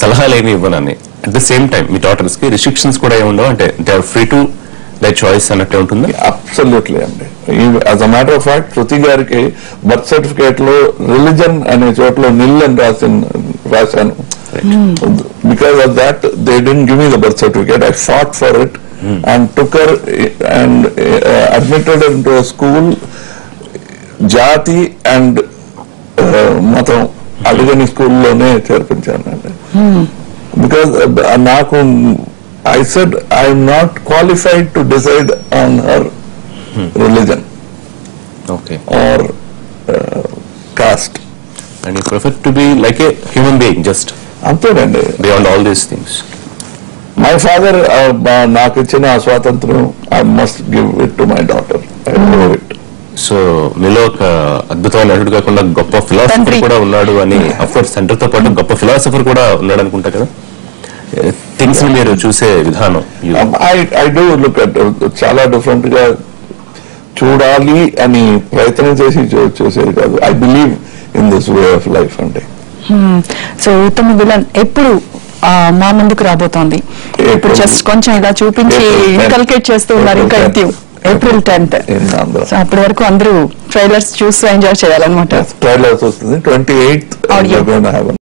సలహాలు ఏమి ఇవ్వనని, అట్ ద సేమ్ టైం మీ డాటర్స్ కి రిస్ట్రిక్షన్స్ కూడా ఏమి ఉండవు, అంటే they are free to their choice అన్నట్టే ఉంటుంది? అబ్సల్యూట్లీ అండి. As a matter of fact Shruti గారికి బర్త్ సర్టిఫికేట్ లో రిలీజన్ అనే చోట్ల నిల్ అని రాశాను. Because of that they didn't give me the birth certificate. I fought for it and took her and admitted in to school జాతి and మతం అడిగని స్కూల్లోనే చేర్పించానండి. Because నాకు I said I am not qualified to decide on her religion or caste. And you prefer to be like a human being, just beyond all these things. My father నాకు ఇచ్చిన స్వాతంత్రం I must give it to my daughter. I know it. So మీలో ఒక అద్భుతమైన నటుడు కాకుండా గొప్ప philosopher కూడా ఉన్నాడు అని, అఫ్ కోర్స్ సెంటర్ తో పాటు గొప్ప ఫిలాసఫర్ కూడా ఉన్నాడు అనుకుంటా కదా, థింగ్స్ ని మీరు చూసే విధానం? ఐ డూ లుక్ అట్ చాలా డిఫరెంట్ గా చూడాలి అని ప్రయత్నం చేసి చూసేది కాదు. I believe in this way of life అండి. సో ఉత్తమ విలన్ ఎప్పుడు మా ముందుకు రాబోతోంది? ఇప్పుడు జస్ట్ కొంచెం ఇలా చూపించి ఇన్కల్కేట్ చేస్తూ ఉన్నారు. ఇంకా April 10th. సో అప్పటి వరకు అందరూ ట్రైలర్స్ చూస్తూ ఎంజాయ్ చేయాలన్నమాట. ట్రైలర్స్ వస్తుంది 28th.